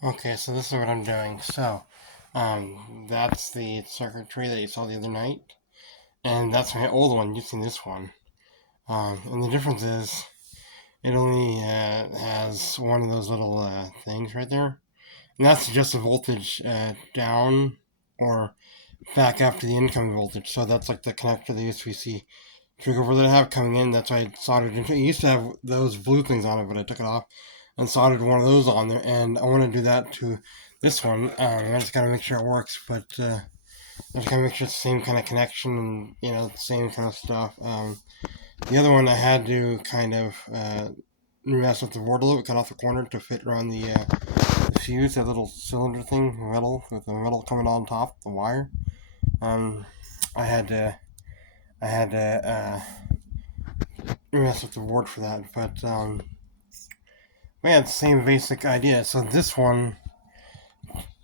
Okay, so this is what I'm doing. That's the circuitry that you saw the other night, and that's my old one using this one. And the difference is it only has one of those little things right there, and that's just the voltage down or back up to the incoming voltage. So that's like the connector to the USB-C trigger board that I have coming in. That's why I soldered into. It used to have those blue things on it, but I took it off and soldered one of those on there. And I want to do that to this one. I just gotta make sure it works, but I just gotta make sure it's the same kind of connection and the same kind of stuff. The other one I had to kind of mess with the board a little bit, cut off the corner to fit around the fuse, that little cylinder thing, metal with the metal coming on top, the wire. Um, I had to I had to mess with the board for that, but we had the same basic idea. So this one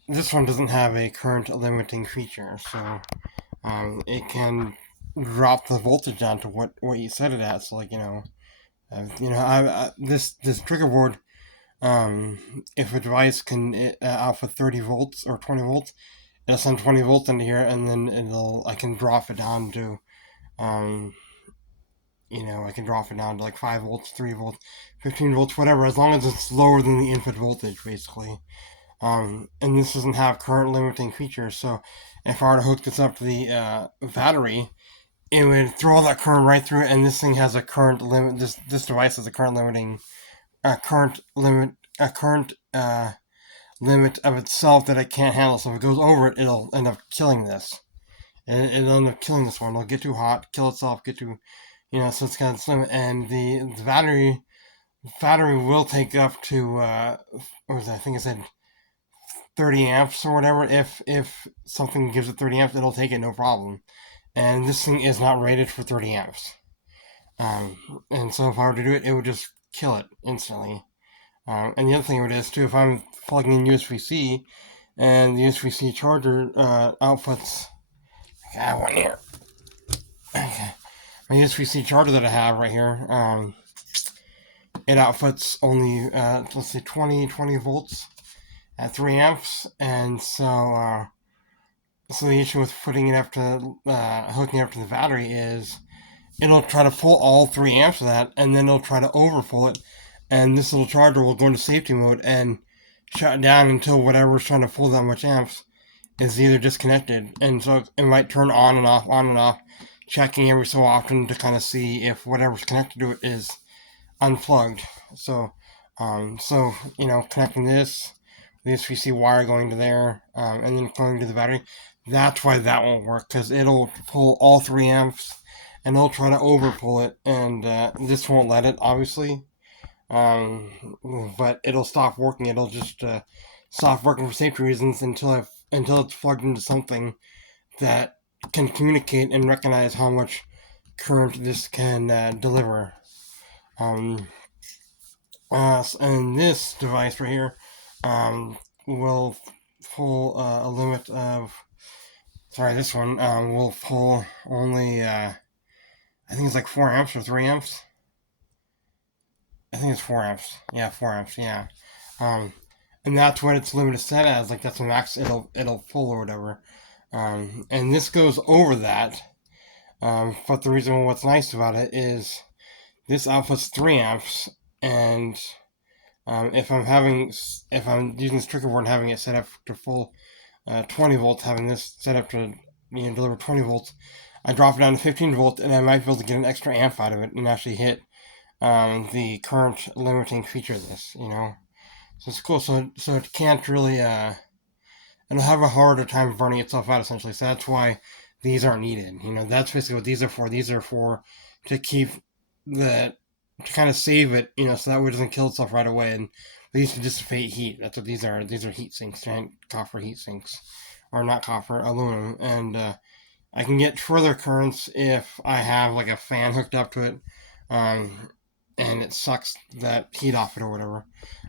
doesn't have a current limiting feature, so it can drop the voltage down to what you set it at. So like this trigger board, if a device can output 30 volts or 20 volts, it'll send 20 volts into here, and then I can drop it down to um, I can drop it down to like 5 volts, 3 volts, 15 volts, whatever, as long as it's lower than the input voltage, basically. And this doesn't have current limiting features, so if I were to hook this up to the battery, it would throw all that current right through it, and this thing has a current limit. This device has a current limiting, a current limit of itself that it can't handle. So if it goes over it, it'll end up killing this, and it'll end up killing this one. It'll get too hot, kill itself, get too so it's got its limit, and the battery will take up to what was that? I think it said 30 amps or whatever. If something gives it 30 amps, it'll take it no problem. And this thing is not rated for 30 amps. And so if I were to do it, it would just kill it instantly. And the other thing it is too, if I'm plugging in USB-C and the USB-C charger outputs, I have one here. Okay. My USB-C charger that I have right here, it outputs only let's say 20 volts at 3 amps, and so the issue with putting it up to hooking it up to the battery is it'll try to pull all 3 amps of that, and then it'll try to overpull it, and this little charger will go into safety mode and shut down until whatever's trying to pull that much amps is either disconnected, and so it might turn on and off, checking every so often to kind of see if whatever's connected to it is unplugged. So connecting this, the USB-C wire going to there, and then going to the battery. That's why that won't work, because it'll pull all 3 amps, and it'll try to overpull it, and this won't let it, obviously. But it'll stop working. It'll just stop working for safety reasons until it's plugged into something that can communicate and recognize how much current this can deliver. Um, and this device right here will pull a limit of. Sorry, this one will pull only. I think it's like 4 amps or 3 amps. I think it's 4 amps. Yeah, 4 amps. Yeah. Um, and that's what its limit is set as. Like that's the max it'll pull or whatever. And this goes over that. But the reason what's nice about it is this outputs 3 amps, and if I'm using this trigger board and having it set up to full 20 volts, having this set up to deliver 20 volts, I drop it down to 15 volts, and I might be able to get an extra amp out of it and actually hit the current limiting feature of this. So it's cool. So it can't really it'll have a harder time burning itself out essentially. So that's why these aren't needed. That's basically what these are for. These are for to keep the to kind of save it, so that way it doesn't kill itself right away, and they used to dissipate heat. That's what these are. These are heat sinks, giant copper heat sinks, or not copper, aluminum, and I can get further currents if I have like a fan hooked up to it, um, and it sucks that heat off it or whatever.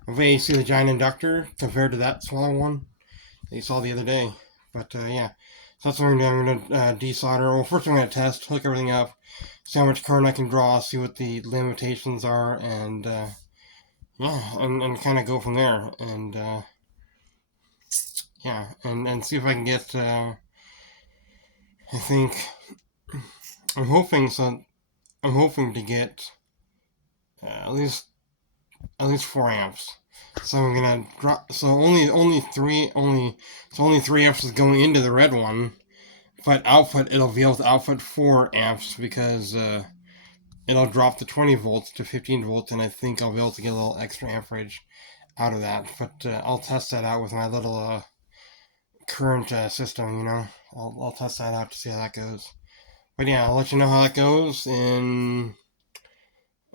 But you see the giant inductor compared to that smaller one that you saw the other day. But yeah, so that's what I'm going to do. I'm going to desolder. Well, first I'm going to test, hook everything up, see how much current I can draw, see what the limitations are, and yeah, and kind of go from there. And yeah, and see if I can get. I think I'm hoping so. I'm hoping to get at least 4 amps. So I'm gonna drop. So only 3 amps is going into the red one, but output it'll be able to output 4 amps because it'll drop the 20 volts to 15 volts, and I think I'll be able to get a little extra amperage out of that. But I'll test that out with my little current system. I'll test that out to see how that goes. But yeah, I'll let you know how that goes in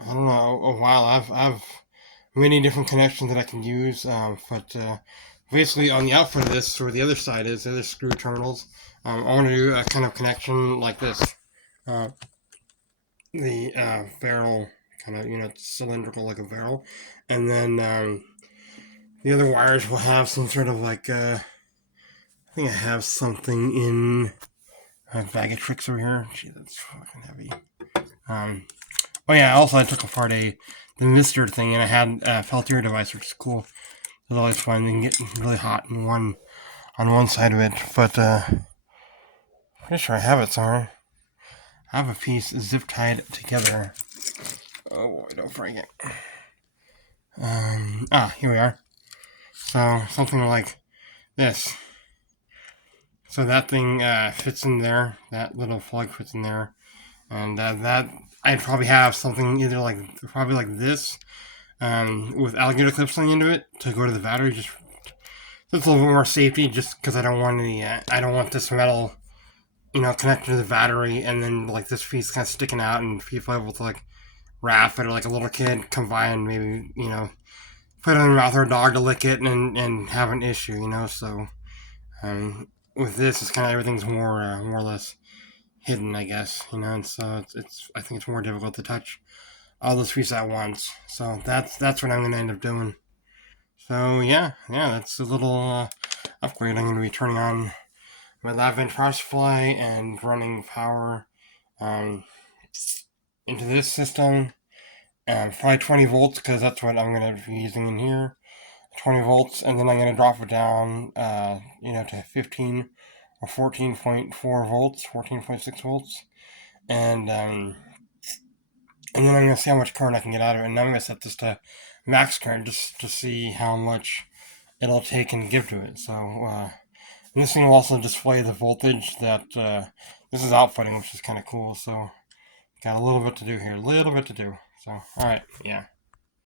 I don't know a while. I've many different connections that I can use, but basically on the output of this, where the other side is, the other screw terminals, I want to do a kind of connection like this. Uh, the barrel kind of cylindrical like a barrel, and then the other wires will have some sort of like I think I have something in a bag of tricks over here. Gee, that's fucking heavy. Oh yeah, also I took apart the mister thing, and I had a Peltier device, which is cool. It's always fun. You can get really hot on one side of it, but pretty sure I have it somewhere. I have a piece zip tied together. Oh boy, don't break it. Here we are. So something like this. So that thing fits in there. That little plug fits in there, and that I'd probably have something either probably like this, with alligator clips on the end of it to go to the battery. Just it's a little bit more safety, just because I don't want this metal, connected to the battery, and then like this piece kind of sticking out, and people able to like wrap it, or like a little kid come by and maybe put it in their mouth, or a dog to lick it, and have an issue, So with this, it's kind of everything's more or less hidden, I guess, and so it's I think it's more difficult to touch all those pieces at once. So that's what I'm gonna end up doing. So yeah, that's a little upgrade. I'm gonna be turning on my lab vent power supply and running power um, into this system. Probably 20 volts, because that's what I'm going to be using in here. 20 volts, and then I'm going to drop it down, to 15 or 14.4 volts, 14.6 volts, and then I'm going to see how much current I can get out of it. And I'm going to set this to max current just to see how much it'll take and give to it. So and this thing will also display the voltage that this is outputting, which is kind of cool. So got a little bit to do here, So, alright, yeah.